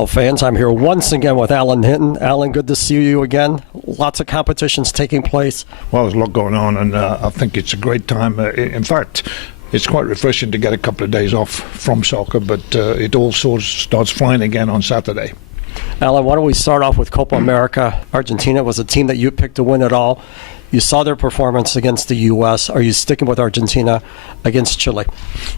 Hello, fans. I'm here once again with Alan Hinton. Alan, good to see you again. Lots of competitions taking place. Well, there's a lot going on, and I think it's a great time. In fact, it's quite refreshing to get a couple of days off from soccer, but it all sort of starts flying again on Saturday. Alan, why don't we start off with Copa America? Argentina was a team that you picked to win it all. You saw their performance against the U.S. Are you sticking with Argentina against Chile?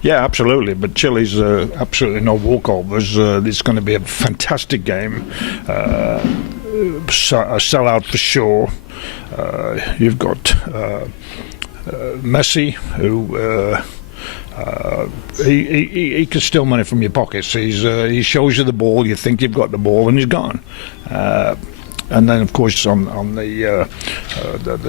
Yeah, absolutely. But Chile's absolutely no walkovers. It's going to be a fantastic game. A sellout for sure. You've got Messi, who he can steal money from your pockets. He shows you the ball, you think you've got the ball, and he's gone. And then, of course, on the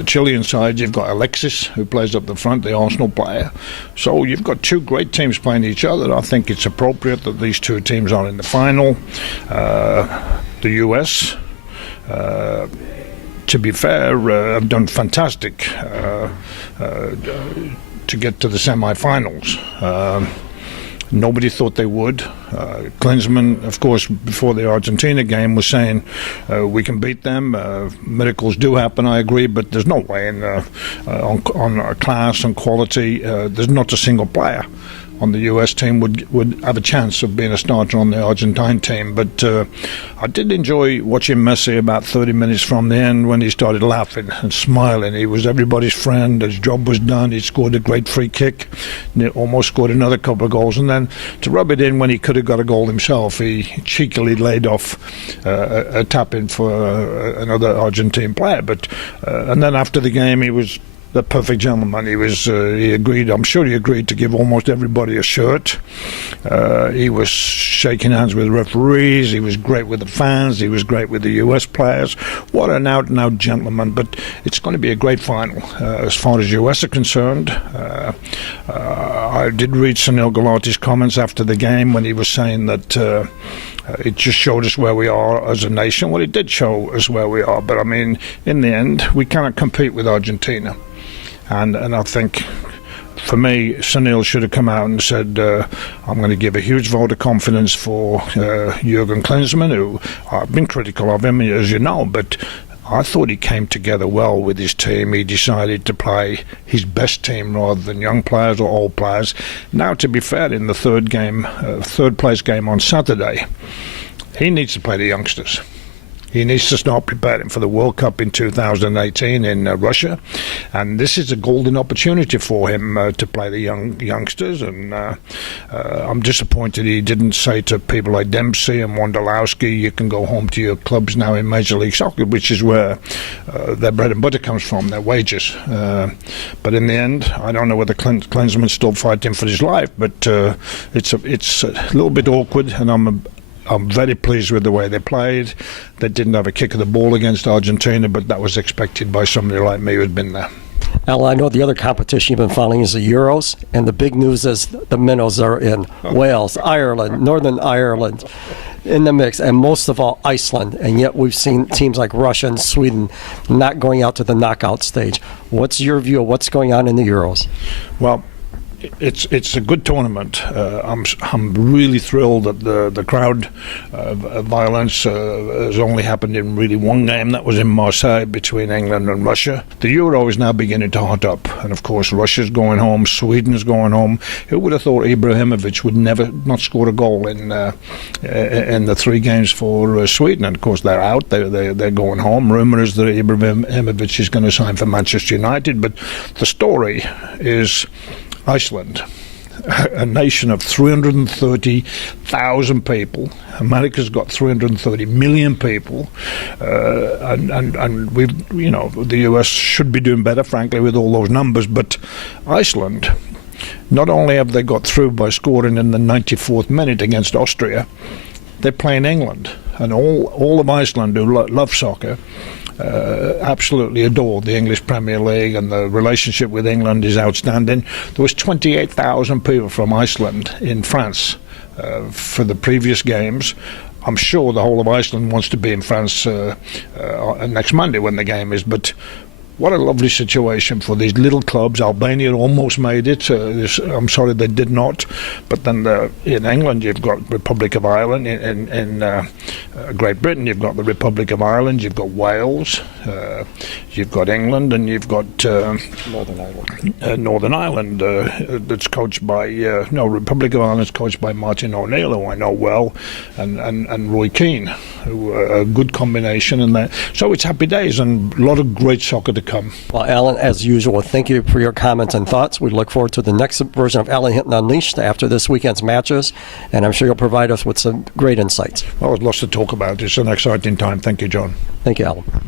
Chilean side, you've got Alexis, who plays up the front, the Arsenal player. So you've got two great teams playing each other. I think it's appropriate that these two teams are in the final. The US, to be fair, have done fantastic to get to the semi-finals. Nobody thought they would. Klinsmann, of course, before the Argentina game was saying we can beat them. Miracles do happen, I agree, but there's no way on class and quality. There's not a single player on the US team would have a chance of being a starter on the Argentine team. But I did enjoy watching Messi about 30 minutes from the end when he started laughing and smiling. He was everybody's friend. His job was done. He scored a great free kick. He almost scored another couple of goals. And then to rub it in when he could have got a goal himself, he cheekily laid off a tap-in for another Argentine player. But and then after the game, he was the perfect gentleman. He agreed, I'm sure he agreed to give almost everybody a shirt. He was shaking hands with referees. He was great with the fans. He was great with the US players. What an out-and-out gentleman. But it's going to be a great final. As far as US are concerned, I did read Sunil Gulati's comments after the game when he was saying that it just showed us where we are as a nation. Well, it did show us where we are, but I mean, in the end, we cannot compete with Argentina. And I think, for me, Sunil should have come out and said, I'm going to give a huge vote of confidence for Jurgen Klinsmann, who I've been critical of him, as you know, but I thought he came together well with his team. He decided to play his best team rather than young players or old players. Now, to be fair, in the third place game on Saturday, he needs to play the youngsters. He needs to start preparing for the World Cup in 2018 in Russia, and this is a golden opportunity for him to play the youngsters. And I'm disappointed he didn't say to people like Dempsey and Wondolowski, you can go home to your clubs now in Major League Soccer, which is where their bread and butter comes from, their wages. But in the end, I don't know whether Klinsmann's still fighting for his life, but it's a little bit awkward, and I'm very pleased with the way they played. They didn't have a kick of the ball against Argentina, but that was expected by somebody like me who had been there. Al, I know the other competition you've been following is the Euros, and the big news is the minnows are in Wales, Ireland, Northern Ireland in the mix, and most of all Iceland. And yet we've seen teams like Russia and Sweden not going out to the knockout stage. What's your view of what's going on in the Euros? Well, it's a good tournament. I'm really thrilled that the crowd violence has only happened in really one game. That was in Marseille between England and Russia. The Euro is now beginning to hot up, and of course Russia's going home, Sweden's going home. Who would have thought Ibrahimovic would never not score a goal in the three games for Sweden? And of course they're out. They're going home. Rumour is that Ibrahimovic is going to sign for Manchester United, but the story is Iceland, a nation of 330,000 people. America's got 330 million people, and we've, the US should be doing better, frankly, with all those numbers. But Iceland, not only have they got through by scoring in the 94th minute against Austria, they're playing England, and all of Iceland who love soccer absolutely adore the English Premier League, and the relationship with England is outstanding. There was 28,000 people from Iceland in France for the previous games. I'm sure the whole of Iceland wants to be in France next Monday when the game is, but What a lovely situation for these little clubs. Albania almost made it. I'm sorry they did not. But then in England, you've got Republic of Ireland. In Great Britain, you've got the Republic of Ireland. You've got Wales. You've got England, and you've got Northern Ireland. Northern Ireland. That's coached by Republic of Ireland is coached by Martin O'Neill, who I know well, and Roy Keane, who are a good combination. And that, so it's happy days and a lot of great soccer to come. Well, Alan, as usual, thank you for your comments and thoughts. We look forward to the next version of Alan Hinton Unleashed after this weekend's matches, and I'm sure you'll provide us with some great insights. Well, there's lots to talk about. It's an exciting time. Thank you, John. Thank you, Alan.